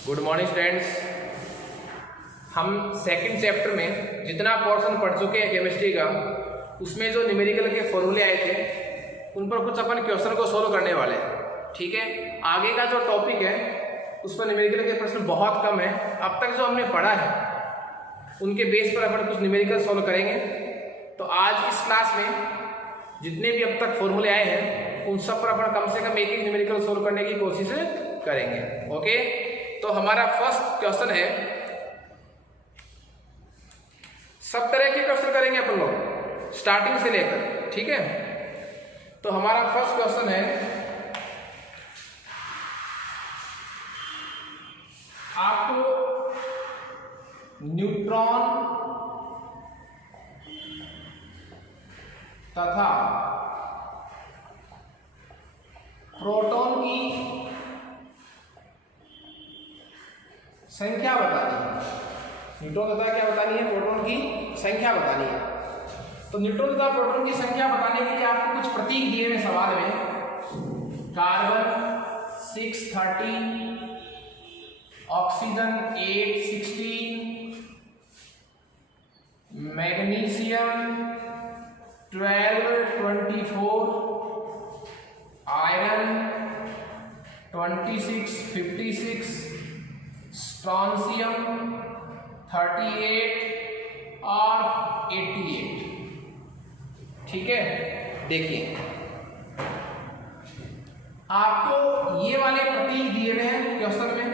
Good morning students. हम second chapter में जितना पोर्शन पढ़ चुके हैं केमिस्ट्री का, उसमें जो न्यूमेरिकल के फॉर्मूले आए थे उन पर कुछ अपन क्वेश्चन को सोल्व करने वाले हैं। ठीक है, आगे का जो टॉपिक है उस पर न्यूमेरिकल के प्रश्न बहुत कम है। अब तक जो हमने पढ़ा है उनके बेस पर अपन कुछ न्यूमेरिकल सोल्व करेंगे। तो आज इस क्लास में जितने भी अब तक फॉर्मूले आए हैं उन सब पर अपन कम से कम एक एक न्यूमेरिकल सोल्व करने की कोशिश करेंगे। ओके, तो हमारा फर्स्ट क्वेश्चन है, सब तरह के क्वेश्चन करेंगे अपन लोग स्टार्टिंग से लेकर। ठीक है, तो हमारा फर्स्ट क्वेश्चन है, आपको न्यूट्रॉन तथा प्रोटॉन की संख्या बतानी है। न्यूट्रॉन तथा क्या बतानी है? प्रोटॉन की संख्या बतानी है। तो न्यूट्रॉन तथा प्रोटॉन की संख्या बताने के लिए आपको कुछ प्रतीक दिए हुए सवाल में। Carbon 630, oxygen 816, magnesium 1224, iron 2656, strontium 38 और 88। ठीक है, देखिए आपको ये वाले प्रतीक दिए गए हैं क्वेश्चन में।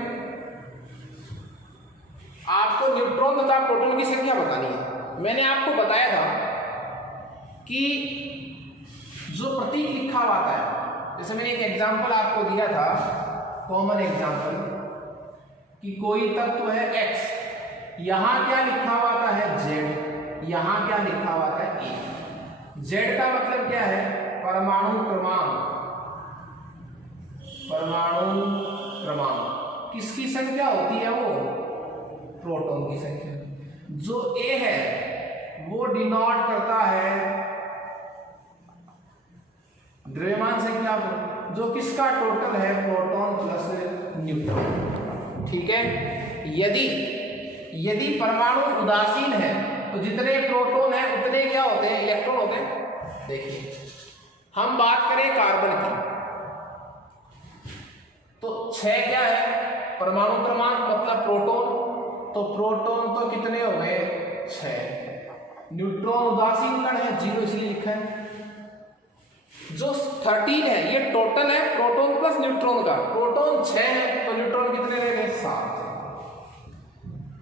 आपको न्यूट्रॉन तथा प्रोटॉन की संख्या बतानी है। मैंने आपको बताया था कि जो प्रतीक लिखा हुआ आता है, जैसे मैंने एक एग्जांपल आपको दिया था, कॉमन एग्जांपल, कि कोई तत्व है x, यहां क्या लिखा हुआ आता है z, यहां क्या लिखा हुआ आता है a। z का मतलब क्या है? परमाणु क्रमांक। परमाणु क्रमांक किसकी संख्या होती है? वो प्रोटॉन की संख्या। जो a है वो डिनोट करता है द्रव्यमान संख्या को, जो किसका टोटल है? Proton plus neutron. ठीक है, यदि परमाणु उदासीन है तो जितने प्रोटॉन है उतने क्या होते हैं? इलेक्ट्रॉन होते हैं। देखिए हम बात करें कार्बन की, तो 6 क्या है? परमाणु क्रमांक मतलब प्रोटॉन। तो प्रोटॉन तो कितने हो गए? 6। न्यूट्रॉन उदासीन कण है, 0 इसलिए लिखा है। जो 13 है ये टोटल है प्रोटॉन प्लस न्यूट्रॉन का। प्रोटॉन 6 है तो न्यूट्रॉन कितने रह गए? 7।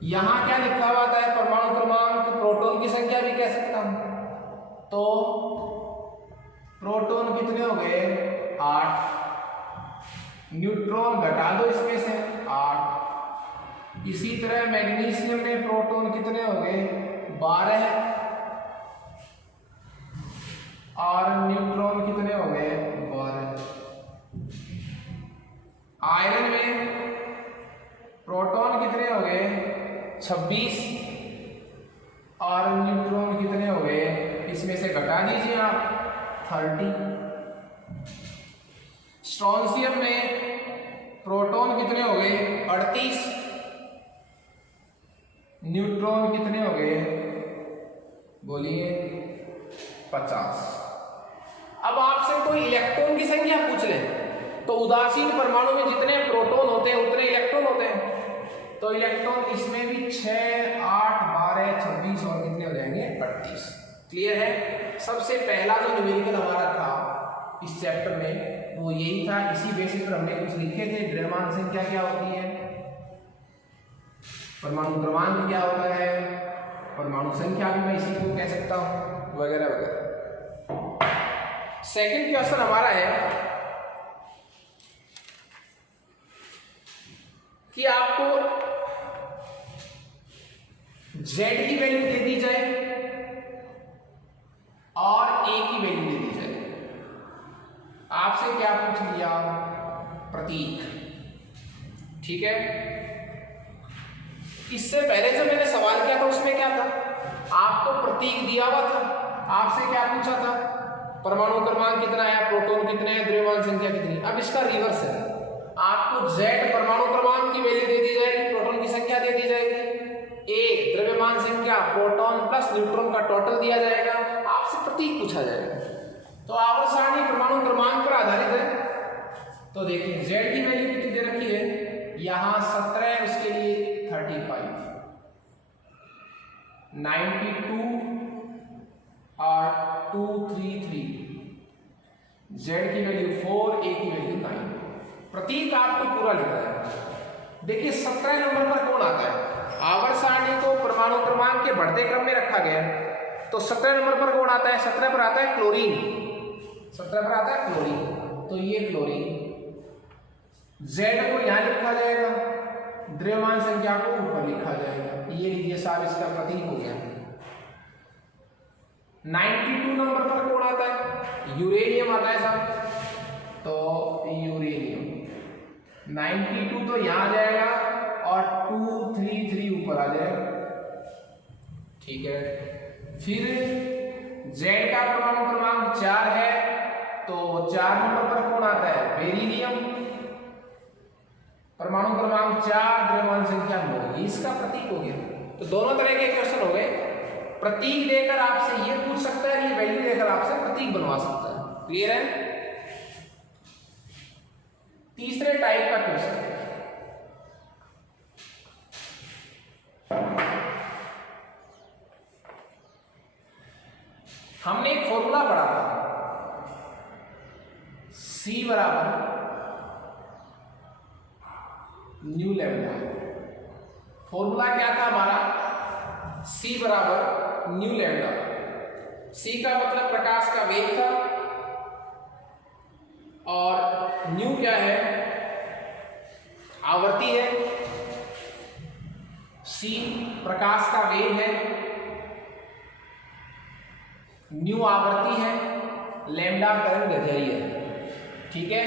यहां क्या लिखा हुआ था? परमाणु क्रमांक। प्रोटॉन की संख्या भी कह सकता हूं। तो प्रोटॉन कितने हो गए? 8। न्यूट्रॉन घटा दो इसमें से, 8। इसी तरह मैग्नीशियम में प्रोटॉन कितने हो गए? 12 और न्यूट्रॉन कितने हो गए? 12। आयरन में प्रोटॉन कितने हो गए? 26 और न्यूट्रॉन कितने हो गए? इसमें से घटा दीजिए आप, 30। स्ट्रॉन्शियम में प्रोटॉन कितने हो गए? 38। न्यूट्रॉन कितने हो गए? बोलिए, 50। अब आपसे कोई इलेक्ट्रॉन की संख्या पूछ ले तो उदासीन परमाणु में जितने प्रोटॉन होते हैं उतने इलेक्ट्रॉन होते हैं। तो इलेक्ट्रॉन इसमें भी 6, 8, 12, 26 और कितने हो जाएंगे? 38। क्लियर है? सबसे पहला जो न्यूमेरिकल हमारा था इस चैप्टर में वो यही था। इसी बेसिस पर हमने कुछ लिखे थे। द्रव्यमान संख्या क्या होती है, परमाणु क्रमांक क्या होता है, परमाणु संख्या भी मैं इसी को कह सकता हूं, वगैरह वगैरह। सेकंड क्वेश्चन हमारा है कि आपको z की वैल्यू दे दी जाए और a की वैल्यू दे दी जाए। आपसे क्या पूछ लिया? प्रतीक। ठीक है, इससे पहले जो मैंने सवाल किया था उसमें क्या था? आपको प्रतीक दिया हुआ था, आपसे क्या पूछा था? परमाणु क्रमांक कितना है, प्रोटॉन कितने हैं, द्रव्यमान संख्या कितनी। अब इसका रिवर्स है, आपको Z परमाणु क्रमांक की वैल्यू दे दी द्रव्यमान संख्या, प्रोटॉन प्लस न्यूट्रॉन का टोटल दिया जाएगा, आपसे प्रतीक पूछा जाएगा। तो आवर्त सारणी परमाणु क्रमांक पर आधारित है। तो देखिए Z की वैल्यू कितनी दे रखी है, यहां 17, उसके लिए 35, 92 और 233। Z की वैल्यू 4, A की वैल्यू 9। प्रतीक आपको पूरा लिखना है। देखिए 17 नंबर पर कौन आता है, आवर्त सारणी को परमाणु क्रमांक के बढ़ते क्रम में रखा गया है, तो 17 नंबर पर कौन आता है, 17 पर आता है क्लोरीन, 17 पर आता है क्लोरीन। तो ये क्लोरीन, Z को यहां लिखा जाएगा, द्रव्यमान संख्या को ऊपर लिखा जाएगा। ये लीजिए साहब, इसका प्रतीक हो गया। 92 नंबर पर कौन आता है, यूरेनियम आता है साहब, तो यूरेनियम 92 तो यहां आ जाएगा और 233 ऊपर आ जाएगा, ठीक है। फिर Z का परमाणु क्रमांक 4 है, तो 4 नंबर पर कौन आता है, बेरिलियम, परमाणु क्रमांक 4, द्रव्यमान संख्या 9। ये इसका प्रतीक हो गया। तो दोनों तरह के क्वेश्चन हो गए, प्रतीक देकर आपसे ये पूछ सकता है, ये वैल्यू देकर आपसे प्रतीक बनवा सकता है। क्लियर है। तीसरे टाइप का क्वेश्चन, हमने एक फॉर्मूला पढ़ा था, C बराबर न्यू लैम्डा। फॉर्मूला क्या था हमारा, C बराबर न्यू लैम्डा। C का मतलब प्रकाश का वेग था, और न्यू क्या है, आवर्ती है, C प्रकाश का वेग है, न्यू आवर्ती है, लैम्डा तरंगदैर्घ्य है, ठीक है।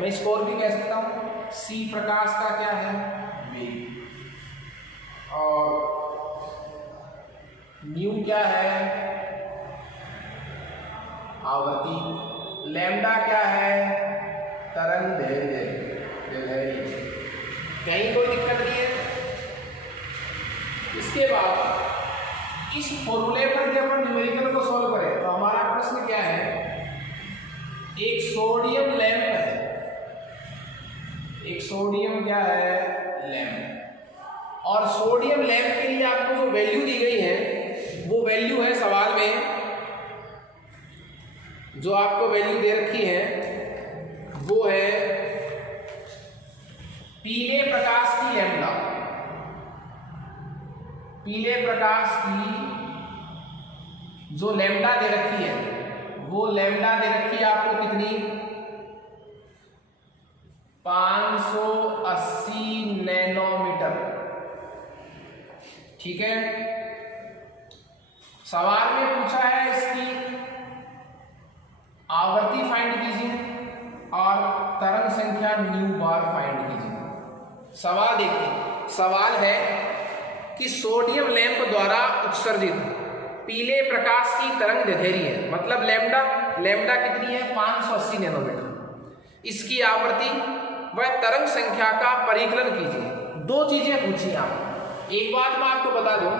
मैं इसको और भी कह सकता हूं, C प्रकाश का क्या है, वेग, और न्यू क्या है, आवर्ती, लैम्डा क्या है, तरंगदैर्घ्य। कहीं कोई दिक्कत नहीं है। इसके बाद इस फॉर्मूले पर जब अपन न्यूमेरिकल को सॉल्व करें, तो हमारा प्रश्न क्या है, एक सोडियम लैंप है, एक सोडियम क्या है, लैंप, और सोडियम लैंप के लिए आपको जो वैल्यू दी गई है, वो वैल्यू है सवाल में, जो आपको वैल्यू दे रखी है वो है पीले प्रकाश की लैम्डा, पीले प्रकाश की जो लैम्डा दे रखी है, वो लैम्डा दे रखी है आपको कितनी, 580 नैनोमीटर, ठीक है। सवाल में पूछा है इसकी आवर्ती फाइंड कीजिए और तरंग संख्या न्यू बार फाइंड कीजिए। सवाल देखिए, सवाल है कि सोडियम लैंप द्वारा उत्सर्जित पीले प्रकाश की तरंग दैर्घ्य है, मतलब लैम्डा, लैम्डा कितनी है, 580 नैनोमीटर। इसकी आवर्ती व तरंग संख्या का परिकलन कीजिए। दो चीजें पूछी आप। एक बात मैं आपको बता दूं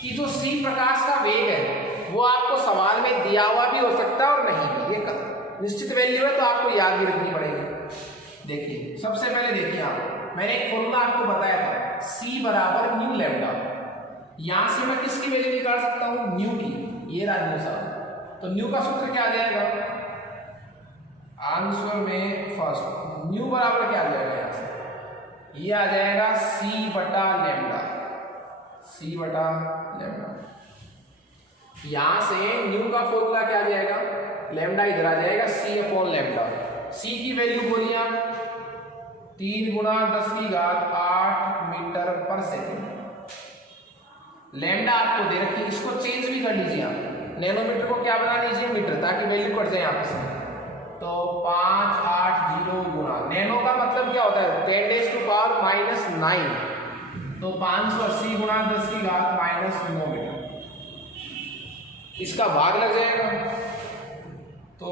कि जो C प्रकाश का वेग है वो आपको सवाल में दिया हुआ भी हो सकता है और नहीं भी, ये निश्चित वैल्यू है, तो आपको याद भी रखनी पड़ेगी। देखिए सबसे पहले देखिए आप, मैंने एक फॉर्मूला आपको बताया था, C बराबर न्यू लैम्डा। यहां से मैं किसकी वैल्यू निकाल सकता हूं, न्यू की, ये रहा न्यू साहब। तो न्यू का सूत्र क्या आ जाएगा, आंसर में फर्स्ट न्यू बराबर क्या आ जाएगा, यहां से ये आ जाएगा C बटा लैम्डा, C बटा लैम्डा। यहां से न्यू का फॉर्मूला क्या आ जाएगा, लैम्डा इधर आ जाएगा, C अपॉन लैम्डा। C की वैल्यू बोलिए आप, 3 गुणा 10 की घात 8 मीटर पर सेकेंड। लैम्डा आपको दे रखी, इसको चेंज भी कर लीजिए आप, नैनोमीटर को क्या बना लीजिए, मीटर, ताकि वैल्यू कट जाए आपस में। तो 580 गुणा, नैनो का मतलब क्या होता है, 10⁻⁻⁹, तो 580 गुणा 10 की घात -9 मीटर। इसका भाग लग जाएगा, तो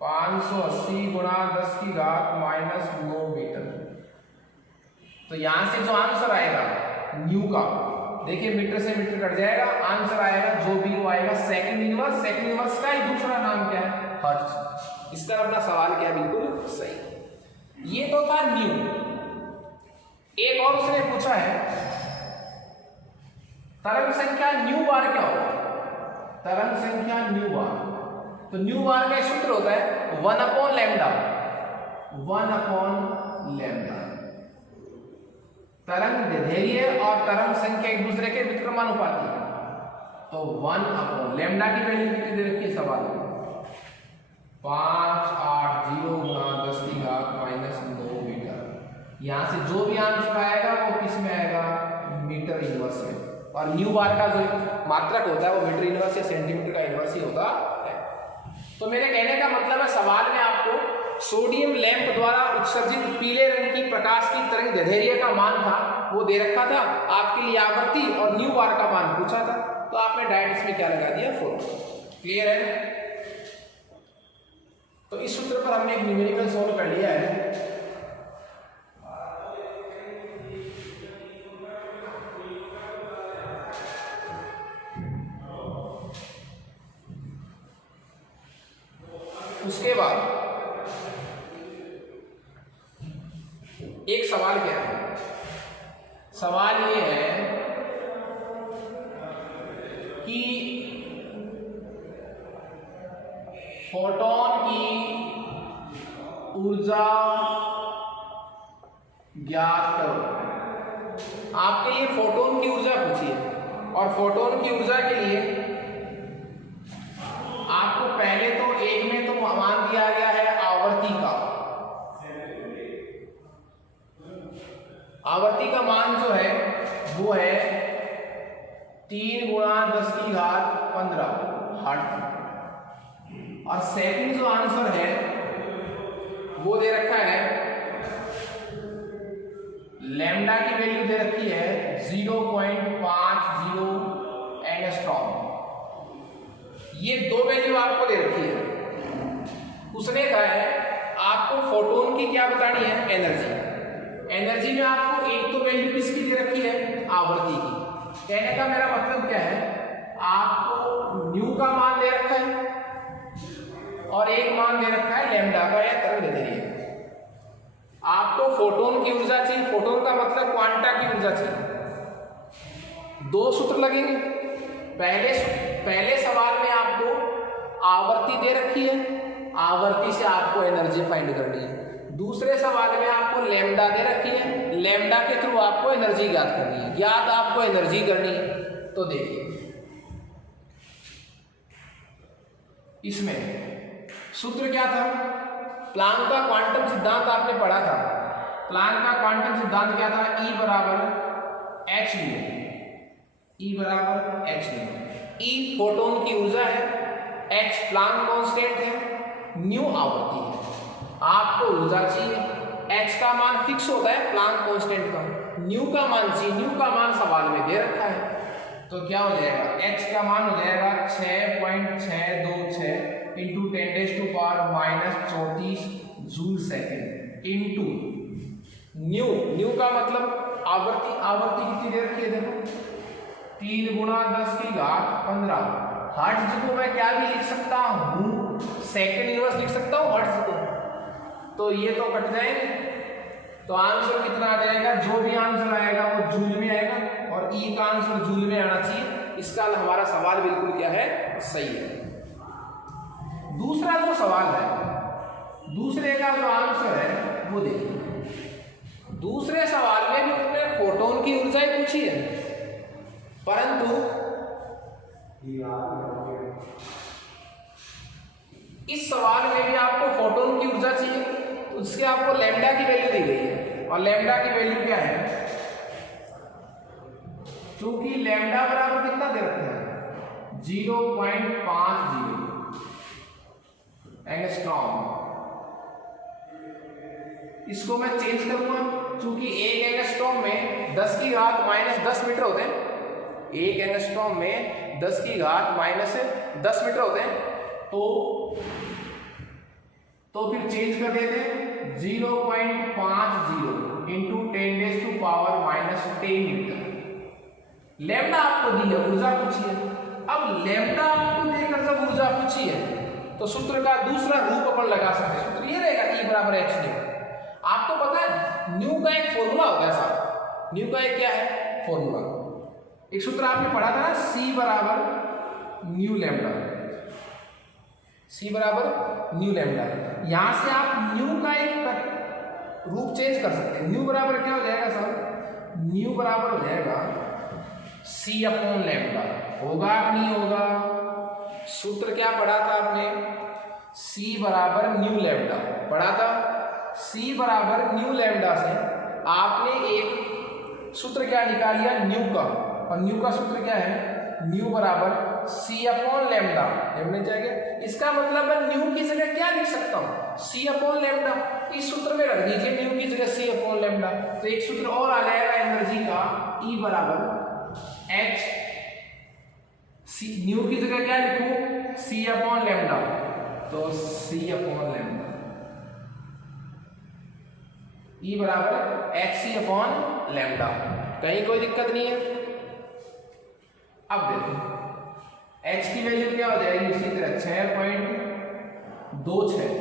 580 गुणा 10 की घात -9 मीटर। तो यहां से जो आंसर आएगा न्यू का, देखिए मीटर से मीटर कट जाएगा, आंसर आएगा जो भी वो आएगा सेकंड इनवर्स। सेकंड इनवर्स का ही दूसरा नाम क्या है? हर्ट्ज। इसका अपना सवाल क्या है? बिल्कुल सही। ये तो था न्यू। एक और उसने पूछा है तरंग संख्या न्यू बार क्या होता है? तरंग संख्या न्यू बार, तो न्यू बार का सूत्र होता है 1/λ। 1/λ। तरंग दैर्ध्य और तरंग संख्या एक दूसरे के व्युत्क्रमानुपाती है, तो 1/λ की वैल्यू कितनी दे रखी है सवाल में? 580 × 10⁻⁻⁹ मीटर। यहां से जो भी आंसर आएगा वो किस में आएगा? मीटर इनवर्स में। और न्यू बार का जो मात्रक होता है वो मीटर इनवर्स या सेंटीमीटर का इनवर्स ही होता है। तो मेरे कहने का मतलब है सवाल में आपको सोडियम लैंप द्वारा उत्सर्जित पीले रंग की प्रकाश की तरंग दैर्ध्य का मान था, वो दे रखा था। आपके लिए आवर्ती और न्यू बार का मान पूछा था, तो आपने डायरेक्ट इसमें क्या लगा दिया? 4। क्लियर है? तो इस सूत्र पर हमने एक न्यूमेरिकल सोल्व कर लिया है। उसके बाद एक सवाल क्या है? सवाल ये है कि फोटोन की ऊर्जा ज्ञात करो। आपके लिए फोटोन की ऊर्जा पूछी है, और फोटोन की ऊर्जा के लिए आपको पहले तो एक में तो मान दिया गया है आवर्ती का। आवर्ती का मान जो है वो है 3 × 10⁻15 हर्ट्ज। और सेकंड जो आंसर है वो दे रखा है लैम्डा की वैल्यू दे रखी है 0.50 एंगस्ट्रॉम। ये दो वैल्यू आपको दे रखी है। उसने कहा है आपको फोटोन की क्या बतानी है? एनर्जी। एनर्जी में आपको एक तो वैल्यू किसकी दे रखी है? आवर्ती की। कहने का मेरा मतलब क्या है, आपको न्यू का मान दे रखा है और एक मान दे रखा है लैम्डा का या तरंग दैर्ध्य। आपको फोटोन की ऊर्जा चाहिए, फोटोन का मतलब क्वांटा की ऊर्जा चाहिए। दो सूत्र लगेंगे। पहले सवाल में आपको आवर्ती दे रखी है, आवर्ती से आपको एनर्जी फाइंड करनी है। दूसरे सवाल में आपको लैम्डा दे रखी है, लैम्डा के थ्रू आपको एनर्जी ज्ञात करनी है। ज्ञात आपको एनर्जी करनी है, तो देखिए इसमें सूत्र क्या था? प्लांक का क्वांटम सिद्धांत आपने पढ़ा था। प्लांक का क्वांटम सिद्धांत क्या था? E = h⁻। E = h⁻। E photon की ऊर्जा है, h प्लांक कांस्टेंट है, न्यू आवर्ती है। आपको ऊर्जा चाहिए, h का मान फिक्स होता है प्लांक कांस्टेंट का, न्यू का मान चाहिए। न्यू का मान सवाल में दे रखा है, तो क्या हो जाएगा? h का मान हो जाएगा 6.626 × 10⁻⁻34 जूल सेकेंड इंटू न्यू का मतलब आवर्ती कितनी दे रखी है? देखो 3 × 10⁻15 हर्ट्ज को मैं क्या भी लिख सकता हूँ? सेकंड इनवर्स लिख सकता हूँ हर्ट्ज को। तो ये तो कट जाएंगे, तो आंसर कितना आ जाएगा? जो भी आंसर आएगा वो जूल में आएगा, और ई का आंसर जूल में आना चाहिए। इसका हमारा सवाल बिल्कुल क्या है? सही है। दूसरा जो सवाल है, दूसरे का जो आंसर है वो देखिए। दूसरे सवाल में भी उसने फोटोन की ऊर्जा ही पूछी है, परंतु इस सवाल में भी आपको फोटोन की ऊर्जा चाहिए, तो उसके आपको लैम्डा की वैल्यू दी गई है। और लैम्डा की वैल्यू क्या है? क्योंकि लैम्डा बराबर कितना दे रखा है? 0.50 एंगस्ट्रॉम। इसको मैं चेंज करूंगा, क्योंकि एक एंगस्ट्रॉम में 10⁻−10 मीटर होते हैं। एक एंगस्ट्रॉम में 10⁻−10 मीटर होते हैं, तो फिर चेंज कर देते हैं 0.50 × 10⁻10 मीटर। लैम्डा आपको दी है, ऊर्जा पूछी है। अब लैम्डा आपको देकर जब ऊर्जा पूछी है तो सूत्र का दूसरा रूप अपन लगा सकते हैं। सूत्र ये रहेगा E बराबर h न्यू। आपको पता है न्यू का एक फॉर्मूला होता है साहब, न्यू का एक क्या है फॉर्मूला। एक सूत्र आपने पढ़ा था ना, C बराबर न्यू लैम्डा, C बराबर न्यू लैम्डा। यहां से आप न्यू का एक रूप चेंज कर सकते हैं। न्यू बराबर क्या हो जाएगा साहब, न्यू बराबर हो जाएगा C अपॉन लैम्डा। होगा कि नहीं होगा? सूत्र क्या पढ़ा था आपने, C बराबर न्यू लैम्डा पढ़ा था। C बराबर न्यू लैम्डा से आपने एक सूत्र क्या निकाल लिया न्यू का, और न्यू का सूत्र क्या है, न्यू बराबर C अपॉन लैम्डा। इसका मतलब है न्यू की जगह क्या लिख सकता हूं, C अपॉन लैम्डा। इस सूत्र में रख दीजिए न्यू की जगह C अपॉन लैम्डा, तो एक सूत्र और आ जाएगा एनर्जी का, E बराबर H। न्यू की जगह क्या लिखूं, C अपॉन लैम्डा, तो C अपॉन लैम्डा, E बराबर HC अपॉन लैम्डा। कहीं कोई दिक्कत नहीं है। अब देखो H की वैल्यू क्या हो जाएगी, इसी तरह 6.26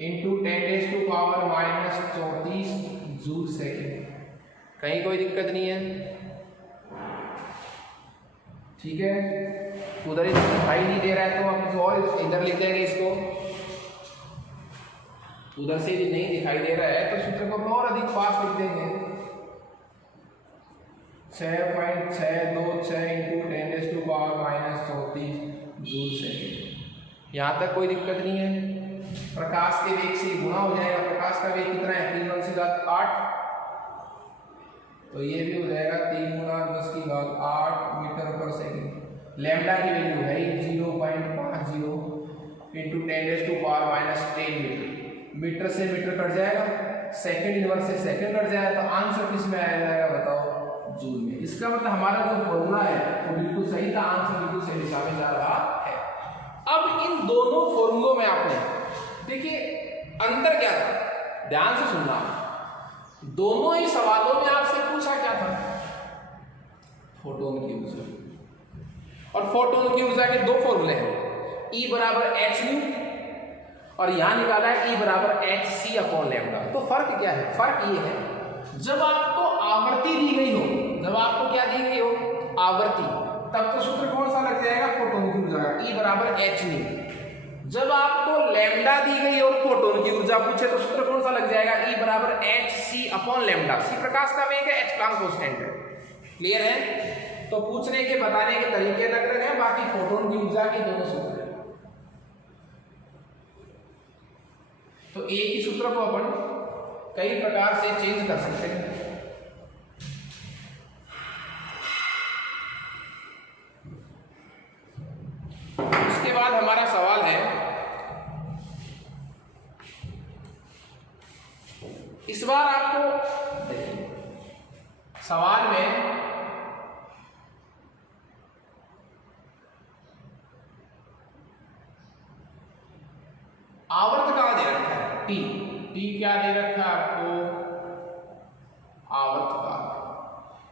इंटू 10⁻⁻34 जूल सेकेंड। कहीं कोई दिक्कत नहीं है, ठीक है। उधर इसको दिखाई नहीं दे रहा है तो आप और इधर लिख देंगे इसको, उधर से भी नहीं दिखाई दे रहा है तो सूत्र को और अधिक फास्ट लिख देंगे, 6.626 इंटू 10⁻⁻34 जूल सेकेंड। यहाँ तक कोई दिक्कत नहीं है। प्रकाश के वेग से गुणा हो जाएगा। प्रकाश का वेग कितना है, 3×10⁸, तो ये भी हो जाएगा 3×10⁸ मीटर पर सेकेंड। लैम्डा की वैल्यू है 0.50 इंटू 10⁻⁻10 मीटर। मीटर से मीटर कट जाएगा, सेकंड इनवर्स से सेकंड कट जाएगा, तो आंसर किस में आ जाएगा बताओ, जूल में। इसका मतलब हमारा जो फॉर्मूला है वो बिल्कुल सही था, आंसर बिल्कुल सही दिशा में जा रहा है। अब इन दोनों फॉर्मूलों में आपने देखिए अंतर क्या था, ध्यान से सुनना। दोनों ही सवालों में आपसे पूछा क्या था, फोटोन की ऊर्जा। और फोटोन की ऊर्जा के दो फॉर्मूले हैं, E बराबर h न्यू और यहां निकाला है E बराबर HC अपॉन लैम्डा। तो फर्क क्या है, फर्क ये है जब आपको आवर्ती दी गई हो, जब आपको क्या दी गई हो आवर्ती, तब तो सूत्र कौन सा लग जाएगा, फोटोन की ऊर्जा, E बराबर h न्यू। जब आपको लैम्डा दी गई और फोटोन की ऊर्जा पूछे तो सूत्र कौन सा लग जाएगा, E बराबर HC अपॉन लैम्डा। C प्रकाश का वेग है, H प्लांक कांस्टेंट है। क्लियर है? तो पूछने के बताने के तरीके अलग अलग हैं, बाकी फोटोन की ऊर्जा के दोनों सूत्र हैं। तो एक ही सूत्र को अपन कई प्रकार से चेंज कर सकते हैं। उसके बाद हमारा सवाल है, इस बार आपको सवाल में आवर्त का दे रखा है, टी क्या दे रखा है आपको, आवर्त का,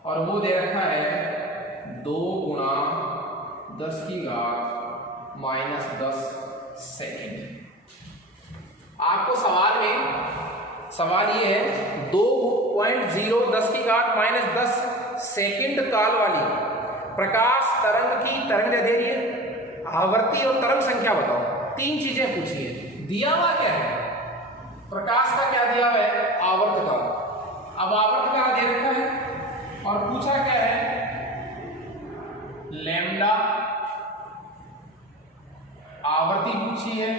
और वो दे रखा है 2×10⁻⁻10 सेकेंड। आपको सवाल ये है 2.0×10⁻⁻10 सेकेंड काल वाली प्रकाश तरंग की तरंग दैर्ध्य, आवर्ती और तरंग संख्या बताओ। तीन चीजें पूछी है। दिया हुआ क्या है, प्रकाश का क्या दिया हुआ है, आवर्त का। अब आवर्त का दे रखा है और पूछा क्या है, लैम्डा आवर्ती पूछी है,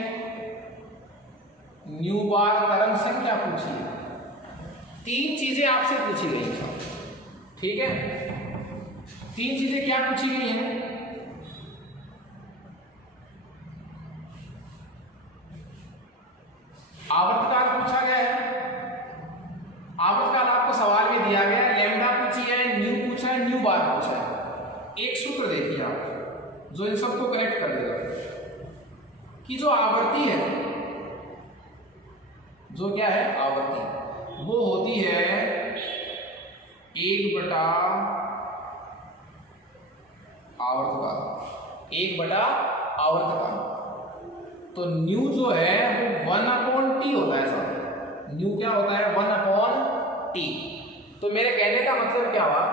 न्यू बार तरंग संख्या पूछी है। तीन चीजें आपसे पूछी गई हैं, ठीक है। तीन चीजें क्या पूछी गई हैं, आवर्तकाल पूछा गया है, आवर्तकाल आपको सवाल में दिया गया है, लैम्डा पूछी है, न्यू पूछा है, न्यू बार पूछा है। एक सूत्र देखिए आप जो इन सबको कनेक्ट कर देगा कि जो आवर्ती है, जो क्या है आवर्ती, वो होती है 1/√2 आवर्तकाल, 1/आवर्तकाल। तो न्यू जो है वो 1/t होता है सर। न्यू क्या होता है? 1/t। तो मेरे कहने का मतलब क्या हुआ,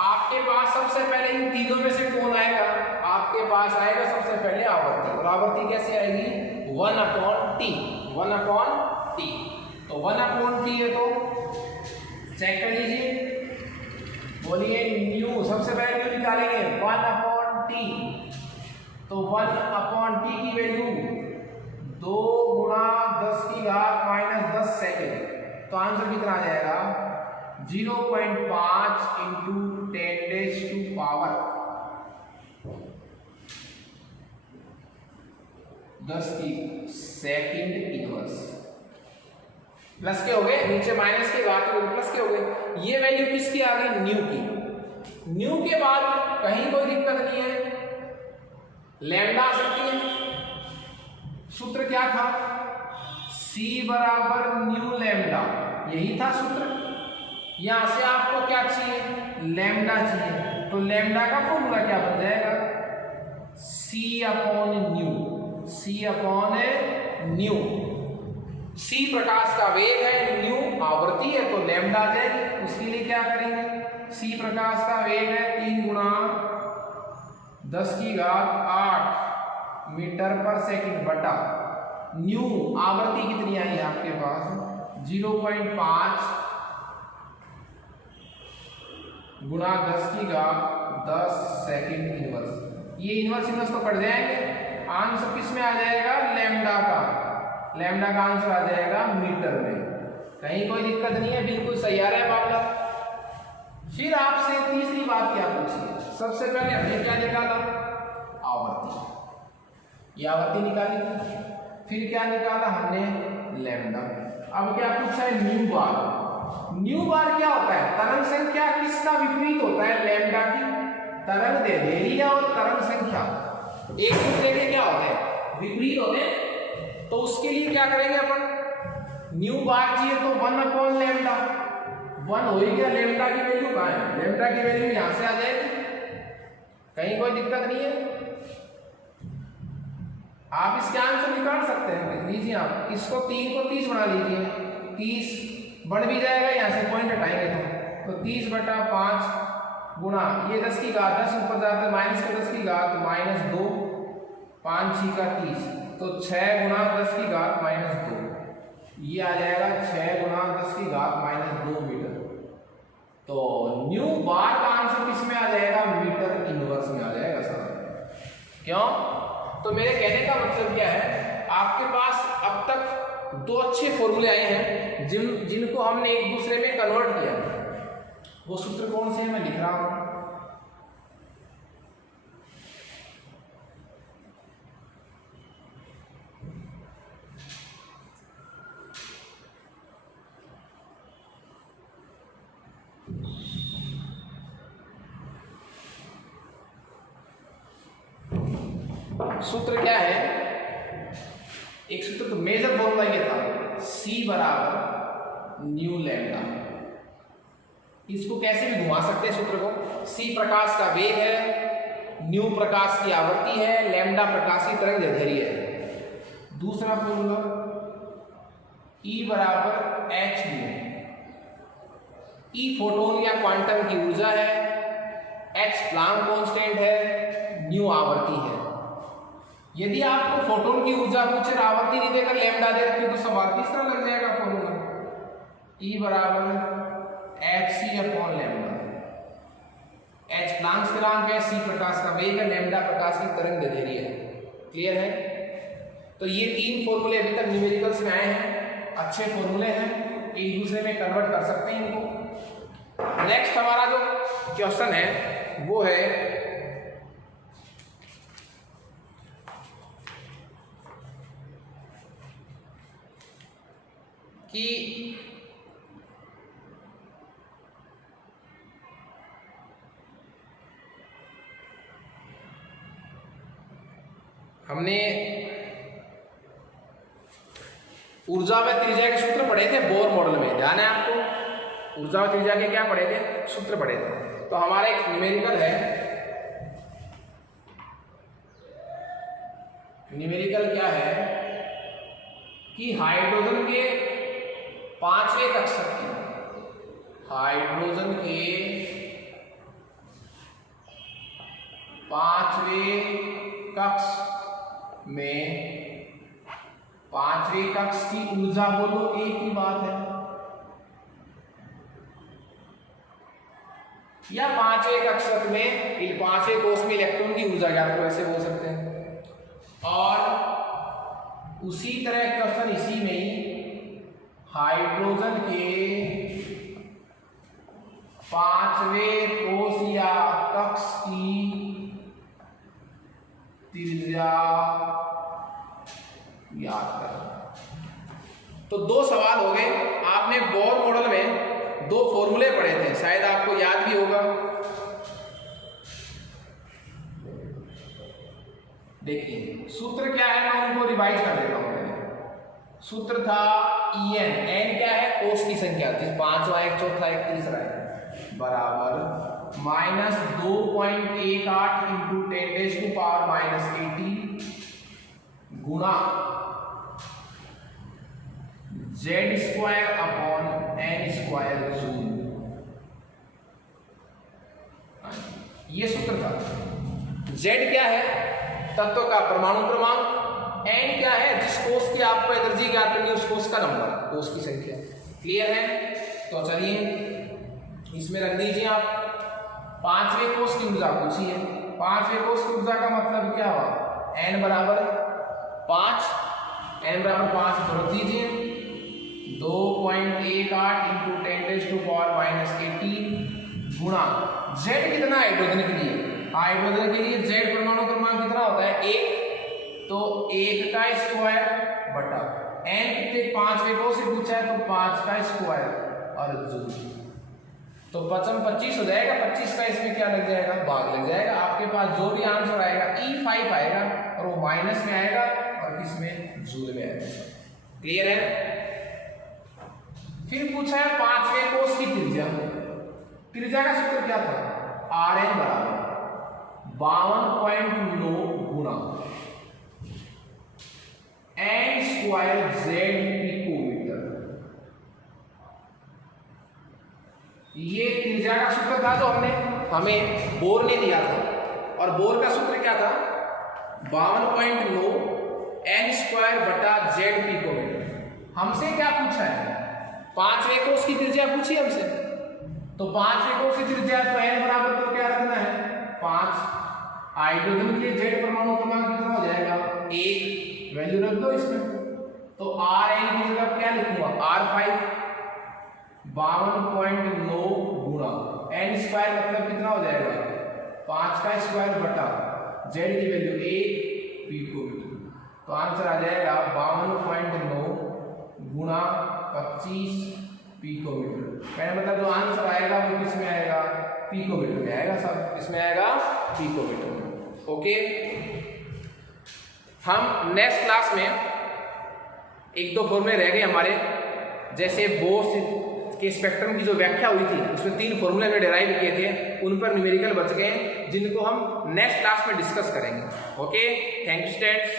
आपके पास सबसे पहले इन तीनों में से कौन आएगा? आपके पास आएगा सबसे पहले आवर्ती। और आवर्ती कैसे आएगी? 1/t। 1/t। तो 1/t है तो चेक कर लीजिए, बोलिए न्यू। सबसे पहले न्यू निकालेंगे 1/t। तो 1/t की वैल्यू 2 × 10⁻⁻10 सेकेंड। तो आंसर कितना आ जाएगा? 0.5 × 10⁻10 सेकेंड इनवर्स। प्लस के हो गए, नीचे माइनस के बाद प्लस के हो गए। ये वैल्यू किसकी आ गई? न्यू की। न्यू के बाद कहीं कोई दिक्कत नहीं है, लैम्डा आ सकती है। सूत्र क्या था? C बराबर न्यू लैम्डा, यही था सूत्र। यहां से आपको क्या चाहिए? लैम्डा चाहिए। तो लैम्डा का फॉर्मूला क्या बन जाएगा? C/न्यू। C/न्यू। C प्रकाश का वेग है, न्यू आवर्ती है, तो लैम्डा आ जाएगी। उसके लिए क्या करेंगे? C प्रकाश का वेग है 3 × 10⁸ मीटर/सेकंड बटा न्यू आवर्ती कितनी आई है आपके पास? 0.5 × 10⁻10 सेकंड इनवर्स। ये इनवर्स तो कट जाएंगे। आंसर किस में आ जाएगा? लैम्डा का। लैम्डा का आंसर आ जाएगा मीटर में। कहीं कोई दिक्कत नहीं है, बिल्कुल सही आ रहा है मामला। फिर आपसे तीसरी बात क्या पूछी? सबसे पहले हमने क्या निकाला? आवर्ती। ये आवर्ती निकाली। फिर क्या निकाला हमने? लैम्डा। अब क्या पूछा है? न्यू बार। न्यू बार क्या होता है? तरंग संख्या किसका विपरीत होता है? लैम्डा की। तरंग दैर्ध्य और तरंग संख्या एक दूसरे के क्या होते हैं? विपरीत होते हैं। तो उसके लिए क्या करेंगे अपन? न्यू बार चाहिए तो 1/लैम्डा। 1 हो ही गया। लैम्डा की वैल्यू कहाँ है? लैम्डा की वैल्यू यहां से आ जाएगी। कहीं कोई दिक्कत नहीं है। आप इसके आंसर निकाल सकते हैं। लीजिए आप इसको 3 को 30 बना लीजिए। 30 बढ़ भी जाएगा, यहां से पॉइंट हटाएंगे तो 30/5 गुणा ये 10⁻10 ऊपर जाता है माइनस के 10⁻−2 5 × 6 = 30। तो 6 × 10⁻−2 ये आ जाएगा 6 × 10⁻−2 मीटर। तो न्यू बार का आंसर किस में आ जाएगा? मीटर इनवर्स में आ जाएगा सर। क्यों? तो मेरे कहने का मतलब क्या है, आपके पास अब तक 2 अच्छे फॉर्मूले आए हैं जिनको हमने एक दूसरे में कन्वर्ट किया। वो सूत्र कौन से हैं मैं लिख रहा हूं। सूत्र क्या है? एक सूत्र तो मेजर फॉर्मूला ये था, C बराबर न्यू लैम्डा। इसको कैसे भी घुमा सकते हैं सूत्र को। C प्रकाश का वेग है, न्यू प्रकाश की आवृत्ति है, लैम्डा प्रकाश की तरंग दैर्ध्य है। दूसरा फॉर्मूला E बराबर h न्यू। E फोटोन या क्वांटम की ऊर्जा है, h प्लांक कांस्टेंट है, न्यू आवृत्ति है। यदि आपको फोटोन की ऊर्जा पूछे, आवृत्ति नहीं देकर लैम्डा दे रखी तो सवाल किस तरह लग जाएगा फॉर्मूला? E बराबर hc/लैम्डा। h प्लांक स्थिरांक है, C प्रकाश का वेग है, लैम्डा प्रकाश की तरंग दैर्ध्य है। क्लियर है? तो ये 3 फॉर्मूले अभी तक न्यूमेरिकल्स में आए हैं, अच्छे फॉर्मूले हैं, एक दूसरे में कन्वर्ट कर सकते हैं इनको। नेक्स्ट हमारा जो क्वेश्चन है वो है कि हमने ऊर्जा व त्रिज्या के सूत्र पढ़े थे बोर मॉडल में, ध्यान है आपको? ऊर्जा व त्रिज्या के क्या पढ़े थे? सूत्र पढ़े थे। तो हमारा एक न्यूमेरिकल है न्यूमेरिकल क्या है कि हाइड्रोजन के 5वें कक्षक की, हाइड्रोजन के 5वें कक्ष में 5वें कक्ष की ऊर्जा बोलो एक ही बात है, या 5वें कक्षक में 5वें कोष में इलेक्ट्रॉन की ऊर्जा ज्ञात करो, ऐसे बोल सकते हैं। और उसी तरह क्वेश्चन इसी में ही हाइड्रोजन के 5वें कोष या कक्ष की त्रिज्या याद करें। तो दो सवाल हो गए। आपने बोर मॉडल में 2 फॉर्मूले पढ़े थे, शायद आपको याद भी होगा। देखिए सूत्र क्या है, मैं उनको रिवाइज कर देता हूं। सूत्र था En, n क्या है, कोष की संख्या, 5वां एक, चौथा एक, तीसरा है, बराबर -2.18 इंटू 10⁻⁻80 गुणा Z² अपॉन n² जूल। ये सूत्र था। Z क्या है, तत्व का परमाणु क्रमांक, n क्या है, जिस कोष की आपको एनर्जी ज्ञात करनी है उस कोष का नंबर, कोष की संख्या। क्लियर है? तो चलिए इसमें रख दीजिए आप 5वें कोष की ऊर्जा पूछी है। 5वें कोष की ऊर्जा का मतलब क्या हुआ, n बराबर 5, n बराबर 5 जोड़ दीजिए, 2.18 इंटू 10⁻⁻80 गुणा Z कितना है हाइड्रोजन के लिए, हाइड्रोजन के लिए Z परमाणु क्रमांक कितना होता है 1, तो 1 का स्क्वायर बटा n कितने 5वें कोष से पूछा है तो 5 का स्क्वायर और जूल। तो 25 हो जाएगा, 25 का इसमें क्या लग जाएगा, भाग लग जाएगा। आपके पास जो भी आंसर आएगा E5 आएगा और वो माइनस में आएगा और किसमें, जूल में आएगा। क्लियर है? फिर पूछा है 5वें कोष की त्रिज्या। त्रिज्या का सूत्र क्या था, Rn बराबर 52.9 गुणा n² Z पिकोमीटर। ये त्रिज्या का सूत्र था जो हमें बोर ने दिया था, और बोर का सूत्र क्या था 52.9 n² बटा Z पिकोमीटर। हमसे क्या पूछा है, 5वें कोष की त्रिज्या पूछी हमसे, तो 5वें कोष की त्रिज्या तो n बराबर तो क्या रखना है 5, हाइड्रोजन के Z परमाणु क्रमांक कितना हो जाएगा 1, वैल्यू रख दो इसमें। तो Rn की जगह क्या लिखूंगा R5, 52.9 गुणा n² मतलब कितना हो जाएगा 5 का स्क्वायर बटा Z की वैल्यू 1 पिकोमीटर। तो आंसर आ जाएगा 52.9 गुणा 25 पिकोमीटर। कहने मतलब जो आंसर आएगा वो किस में आएगा, पिकोमीटर में आएगा। सब किसमें आएगा, पिकोमीटर में। ओके, हम नेक्स्ट क्लास में 1-2 फॉर्मूले रह गए हमारे, जैसे बोर के स्पेक्ट्रम की जो व्याख्या हुई थी उसमें 3 फॉर्मूले हमने डेराइव किए थे, उन पर न्यूमेरिकल बच गए जिनको हम नेक्स्ट क्लास में डिस्कस करेंगे। Okay, thank you students.